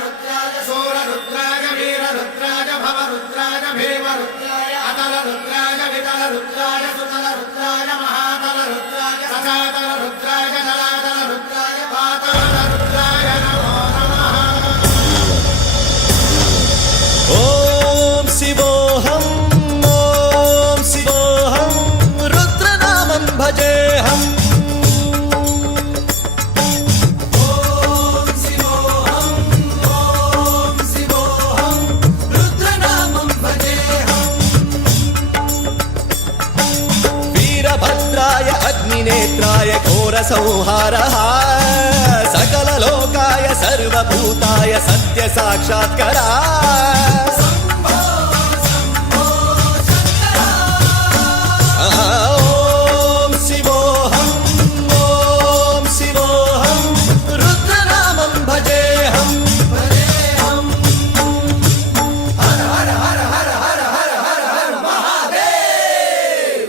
रुद्राय शूररुद्राय वीररुद्राय भवरुद्राय भीमरुद्राय अतलरुद्राय वितलरुद्राय सुतलरुद्राय महातलरुद्राय सजातलरुद्राय जलातलरुद्राय पातालरुद्राय नमो नमः। ओम शिवोऽहं रुद्रनामं भजेऽहम्। वीरभद्राय अग्निनेत्राय घोरसंहारः सकललोकाय सर्वभूताय सत्यसाक्षात्करा। ओम शिवोऽहं रुद्रनामं भजेऽहम्। हर हर हर हर हर हर हर हर महादेव।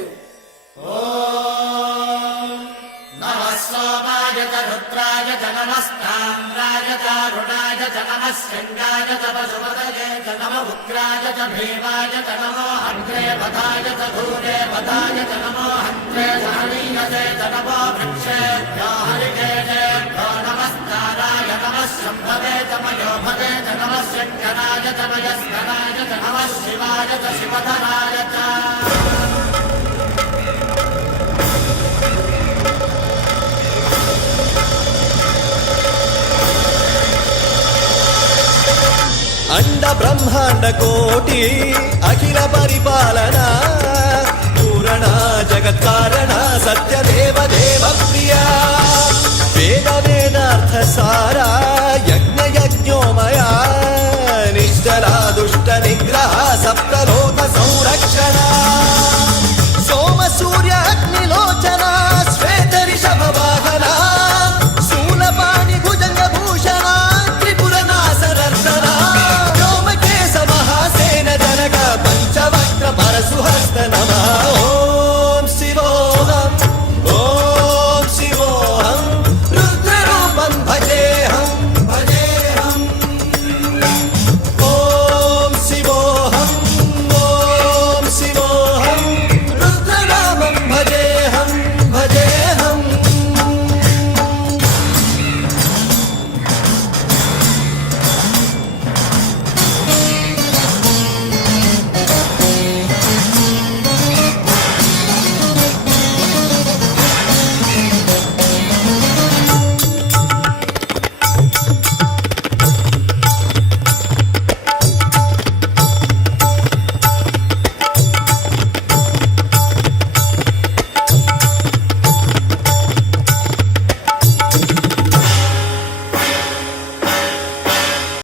नमः सोमाय च रुद्राय च नमस्ताम्राय च रुणाय च नमः शृङ्गाय च पशुपतये च नमः उग्राय च भीमाय च नमो हन्त्रे वधाय च धूरे वधाय च नमो हन्त्रे सहनीयसे च नमो वृक्षेभ्यो हरिकेशेभ्यो नमस्काराय नमः शम्भवे च मयोभवे च नमः शङ्कराय च मयस्कराय च नमः शिवाय च शिवधराय च। अंड ब्रह्मांड कोटि अखिल परिपालना पूरणा जगत्कारणा सत्यदेव देव प्रिया वेद वेदार्थ सारा यज्ञ यज्ञोमया निश्चला दुष्ट निग्रह सप्तलोक संरक्षणा सोम सूर्य अग्निलोचना श्वेत ऋषभ वाहना शूलपाणि भुजंग भूषणा त्रिपुर नमः